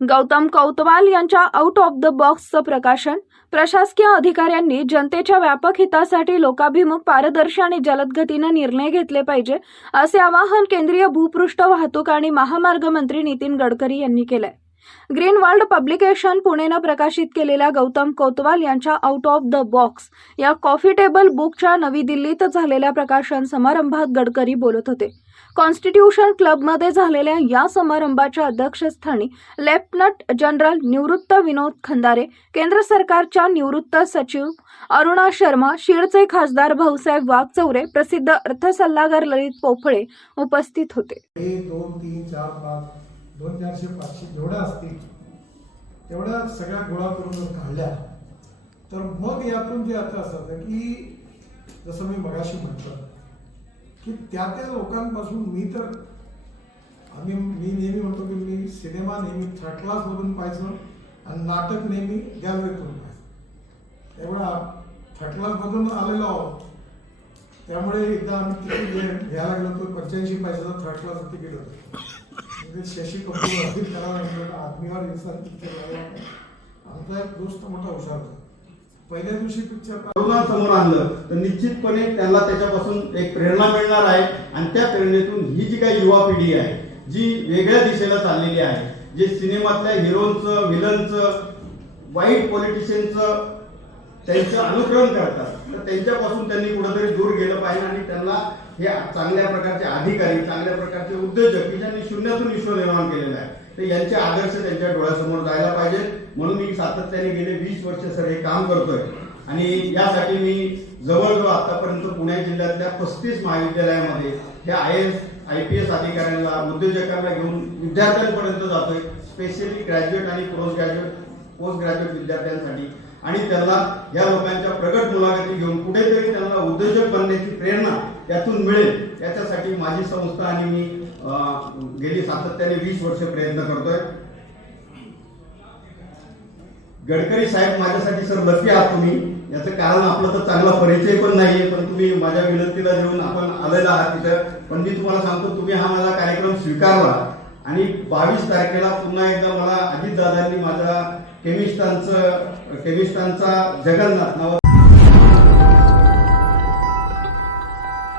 गौतम कौतवाल यांच्या out of the बॉक्सचं प्रकाशन. प्रशासकीय अधिकाऱ्यांनी जनतेच्या व्यापक हितासाठी लोकाभिमुख पारदर्शी आणि जलदगतीनं निर्णय घेतले पाहिजे असे आवाहन केंद्रीय भूपृष्ठ वाहतूक आणि महामार्ग मंत्री नितीन गडकरी यांनी केलंय. ग्रीन वर्ल्ड पब्लिकेशन पुणेनं प्रकाशित केलेल्या गौतम कोतवाल यांच्या आउट ऑफ द बॉक्स या कॉफी टेबल बुकच्या नवी दिल्लीत झालेल्या प्रकाशन समारंभात गडकरी बोलत होते. कॉन्स्टिट्यूशन क्लबमध्ये झालेल्या या समारंभाच्या अध्यक्षस्थानी लेफ्टनंट जनरल निवृत्त विनोद खंदारे केंद्र सरकारच्या निवृत्त सचिव अरुणा शर्मा शिळचे खासदार भाऊसाहेब वाघचौरे प्रसिद्ध अर्थसल्लागार ललित पोफळे उपस्थित होते. दोन चारशे पाचशे जेवढ्या असतील तेवढ्या सगळ्या गोळा करून जर काढल्या तर मग यातून जे आता असतं की जसं मी मगाशी म्हटलं की त्या त्या लोकांपासून मी तर आम्ही मी नेहमी म्हणतो की मी सिनेमा नेहमी थर्ड क्लास मधून पाहायचो आणि नाटक नेहमी गॅलरीतून पाहिजे एवढा थर्ड क्लास मधून आलेलो आहोत. त्यामुळे एकदा आम्ही तिकीट घ्यायला गेलो होतो पंच्याऐंशी पैशाचं थर्ड क्लास तिकीट होतं. म्हणजे शशी कपूर अजित करायला आदमीवर इन्सान पिक्चर आमचा एक दोस्त मोठा हुशार होता. पहिल्या दिवशी पिक्चर समोर आणलं तर निश्चितपणे त्यांना त्याच्यापासून एक प्रेरणा मिळणार आहे आणि त्या प्रेरणेतून ही जी काही युवा पिढी आहे जी वेगळ्या दिशेला चाललेली आहे जे सिनेमातल्या हिरोंचं विलनचं वाईट पॉलिटिशियनचं त्यांचं अनुकरण करतात तर त्यांच्यापासून त्यांनी कुठंतरी दूर गेलं पाहिजे. हे चांगल्या प्रकारचे अधिकारी चांगल्या प्रकारचे उद्योजक की ज्यांनी शून्यातून विश्व निर्माण केलेलं आहे. तर यांचे आदर्श त्यांच्या डोळ्यासमोर जायला पाहिजे म्हणून मी सातत्याने गेले वीस वर्ष सर हे काम करतोय. आणि यासाठी मी जवळजवळ आतापर्यंत पुणे जिल्ह्यातल्या पस्तीस महाविद्यालयामध्ये हे I S I P S अधिकाऱ्यांना उद्योजकांना घेऊन विद्यार्थ्यांपर्यंत जातोय. स्पेशली ग्रॅज्युएट आणि पोस्ट ग्रॅज्युएट पोस्ट ग्रॅज्युएट विद्यार्थ्यांसाठी. आणि त्यांना या लोकांच्या प्रगट मुलाखती घेऊन कुठेतरी त्यांना उद्योजक बनण्याची प्रेरणा त्यातून मिळेल. याच्यासाठी माझी संस्था आणि मी गेली सातत्याने वीस वर्ष प्रयत्न करतोय. गडकरी साहेब माझ्यासाठी सर बसले आहात तुम्ही. याचं कारण आपलं तर चांगला परिचय पण नाहीये पण तुम्ही माझ्या विनंतीला घेऊन आपण आलेला आहात तिथं. पण मी तुम्हाला सांगतो तुम्ही हा माझा कार्यक्रम स्वीकारला. आणि बावीस तारखेला पुन्हा एकदा मला अजितदादांनी माझा केमिस्टांचं केमिस्टांचा जगन्नाथ नाव